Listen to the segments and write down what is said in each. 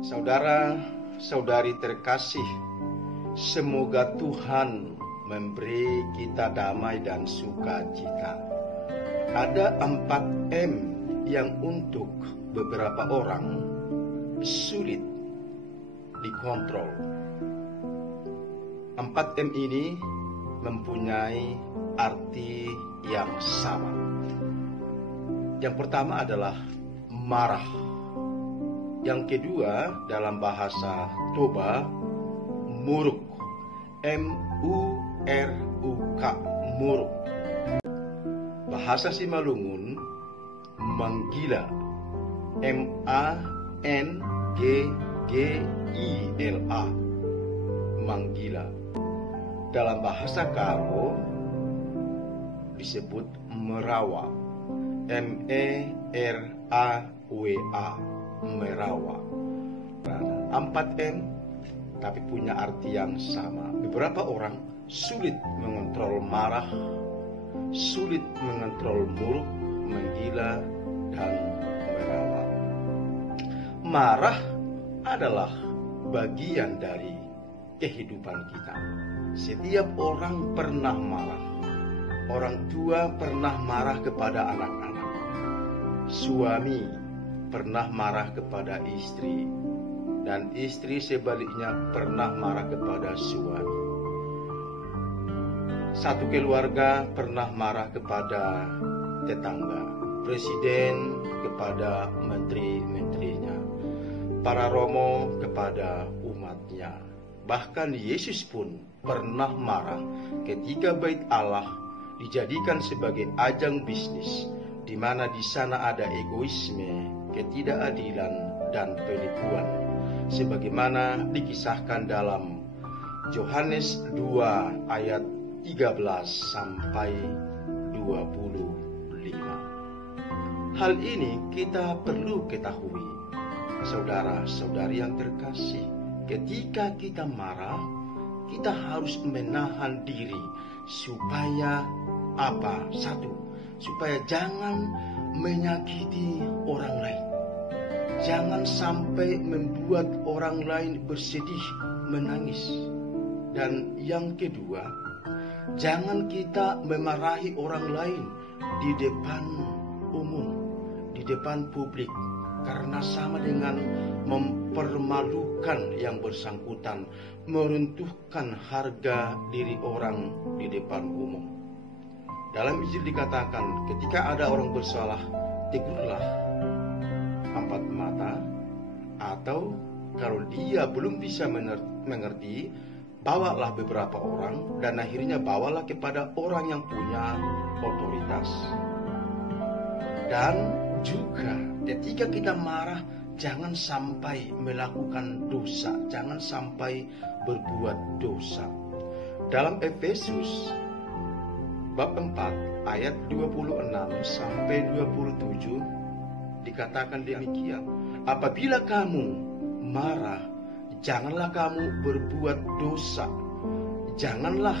Saudara-saudari terkasih, semoga Tuhan memberi kita damai dan sukacita. Ada 4M yang untuk beberapa orang sulit dikontrol. 4M ini mempunyai arti yang sama. Yang pertama adalah marah. Yang kedua dalam bahasa Toba, muruk. M-U-R-U-K, muruk. Bahasa Simalungun, menggila. M-A-N-G-G-I-L-A, menggila. Dalam bahasa Karo disebut merawa. M-E-R-A-W-A, merawa. 4M tapi punya arti yang sama. Beberapa orang sulit mengontrol marah, sulit mengontrol muruk, menggila, dan merawa. Marah adalah bagian dari kehidupan kita. Setiap orang pernah marah. Orang tua pernah marah kepada anak-anak. Suami pernah marah kepada istri, dan istri sebaliknya pernah marah kepada suami. Satu keluarga pernah marah kepada tetangga, presiden kepada menteri-menterinya, para romo kepada umatnya. Bahkan Yesus pun pernah marah ketika Bait Allah dijadikan sebagai ajang bisnis, di mana di sana ada egoisme, ketidakadilan, dan penipuan, sebagaimana dikisahkan dalam Yohanes 2 ayat 13 sampai 25. Hal ini kita perlu ketahui, saudara-saudari yang terkasih. Ketika kita marah, kita harus menahan diri supaya apa? Satu, supaya jangan menyakiti orang lain. Jangan sampai membuat orang lain bersedih, menangis. Dan yang kedua, jangan kita memarahi orang lain di depan umum, di depan publik, karena sama dengan mempermalukan yang bersangkutan, meruntuhkan harga diri orang di depan umum. Dalam Injil dikatakan, ketika ada orang bersalah, tegurlah 4 mata, atau kalau dia belum bisa mengerti, bawalah beberapa orang, dan akhirnya bawalah kepada orang yang punya otoritas. Dan juga ketika kita marah, jangan sampai melakukan dosa, jangan sampai berbuat dosa. Dalam Efesus bab 4 ayat 26 sampai 27 dikatakan demikian. Apabila kamu marah, janganlah kamu berbuat dosa. Janganlah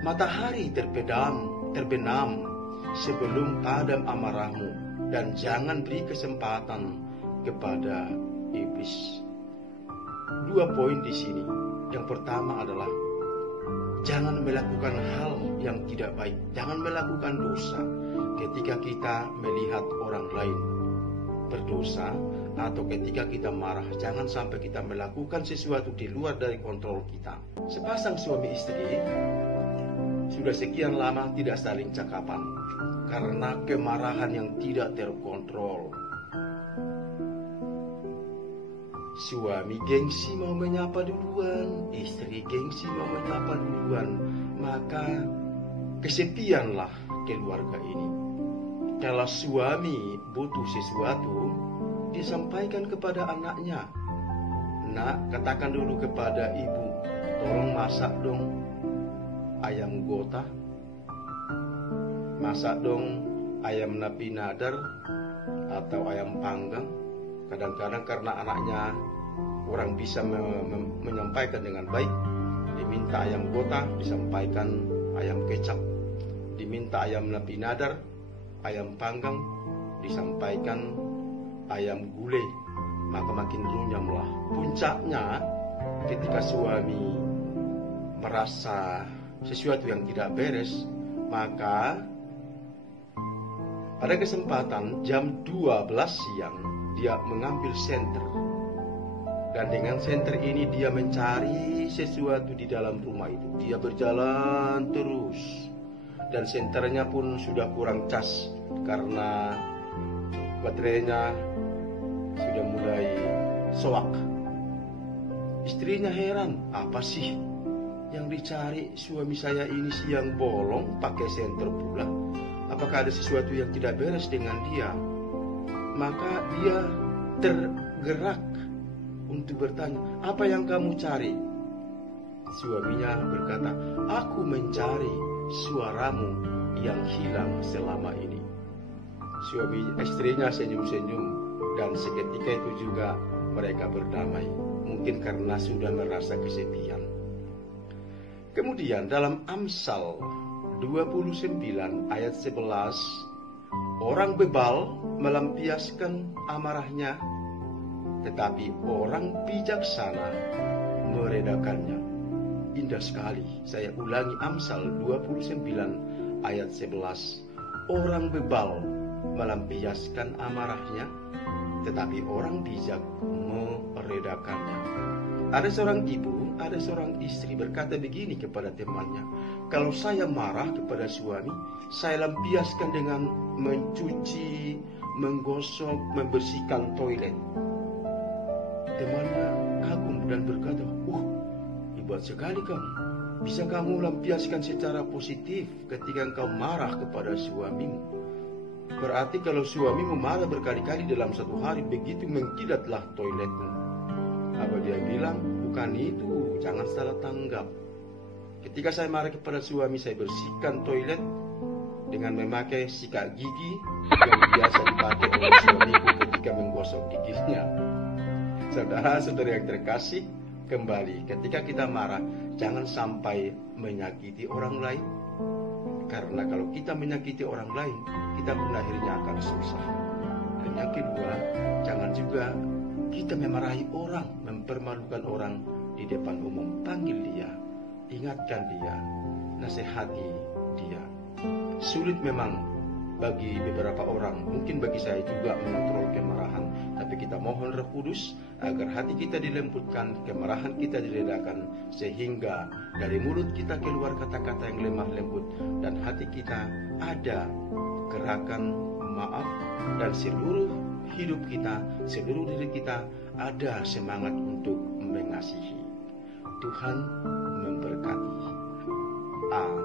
matahari terbenam sebelum padam amarahmu, dan jangan beri kesempatan kepada iblis. 2 poin di sini. Yang pertama adalah jangan melakukan hal yang tidak baik, jangan melakukan dosa. Ketika kita melihat orang lain berdosa, atau ketika kita marah, jangan sampai kita melakukan sesuatu di luar dari kontrol kita. Sepasang suami istri sudah sekian lama tidak saling cakapan karena kemarahan yang tidak terkontrol. Suami gengsi mau menyapa duluan, istri gengsi mau menyapa duluan, maka kesepianlah keluarga ini. Kalau suami butuh sesuatu, disampaikan kepada anaknya. Nak, katakan dulu kepada ibu, tolong masak dong ayam gota, masak dong ayam napi nadar atau ayam panggang. Kadang-kadang karena anaknya kurang bisa menyampaikan dengan baik, diminta ayam gota, disampaikan ayam kecap. Diminta ayam napi nadar, ayam panggang, disampaikan ayam gulai. maka makin runyamlah. Puncaknya ketika suami merasa sesuatu yang tidak beres, maka pada kesempatan jam 12 siang dia mengambil senter. Dan dengan senter ini dia mencari sesuatu di dalam rumah itu. Dia berjalan terus. Dan senternya pun sudah kurang cas karena baterainya sudah mulai soak. Istrinya heran, apa sih yang dicari suami saya ini siang bolong pakai senter pula? Apakah ada sesuatu yang tidak beres dengan dia? Maka dia tergerak untuk bertanya, apa yang kamu cari? Suaminya berkata, aku mencari suaramu yang hilang selama ini. Istrinya senyum-senyum dan seketika itu juga mereka berdamai. Mungkin karena sudah merasa kesepian. Kemudian dalam Amsal 29 ayat 11, orang bebal melampiaskan amarahnya, tetapi orang bijaksana meredakannya. Indah sekali. Saya ulangi Amsal 29 ayat 11. Orang bebal melampiaskan amarahnya, tetapi orang bijak meredakannya. Ada seorang ibu, ada seorang istri berkata begini kepada temannya, kalau saya marah kepada suami, saya lampiaskan dengan mencuci, menggosok, membersihkan toilet. Temannya kagum dan berkata, hebat sekali kamu. Bisa kamu lampiaskan secara positif ketika engkau marah kepada suamimu. Berarti kalau suamimu marah berkali-kali dalam satu hari, begitu mengkilatlah toiletmu. Apa dia bilang? Bukan itu, jangan salah tanggap. Ketika saya marah kepada suami, saya bersihkan toilet dengan memakai sikat gigi yang biasa dipakai oleh suamiku ketika menggosok giginya. Saudara-saudara yang terkasih, kembali, ketika kita marah, jangan sampai menyakiti orang lain. Karena kalau kita menyakiti orang lain, kita pun akhirnya akan susah. Dan yang kedua, jangan juga kita memarahi orang, mempermalukan orang di depan umum. Panggil dia, ingatkan dia, nasihati dia. Sulit memang bagi beberapa orang, mungkin bagi saya juga mengontrol kemarahan. Tapi kita mohon Roh Kudus agar hati kita dilembutkan, kemarahan kita diredakan, sehingga dari mulut kita keluar kata-kata yang lemah lembut, dan hati kita ada gerakan maaf, dan seluruh hidup kita, seluruh diri kita ada semangat untuk mengasihi. Tuhan memberkati. Amin.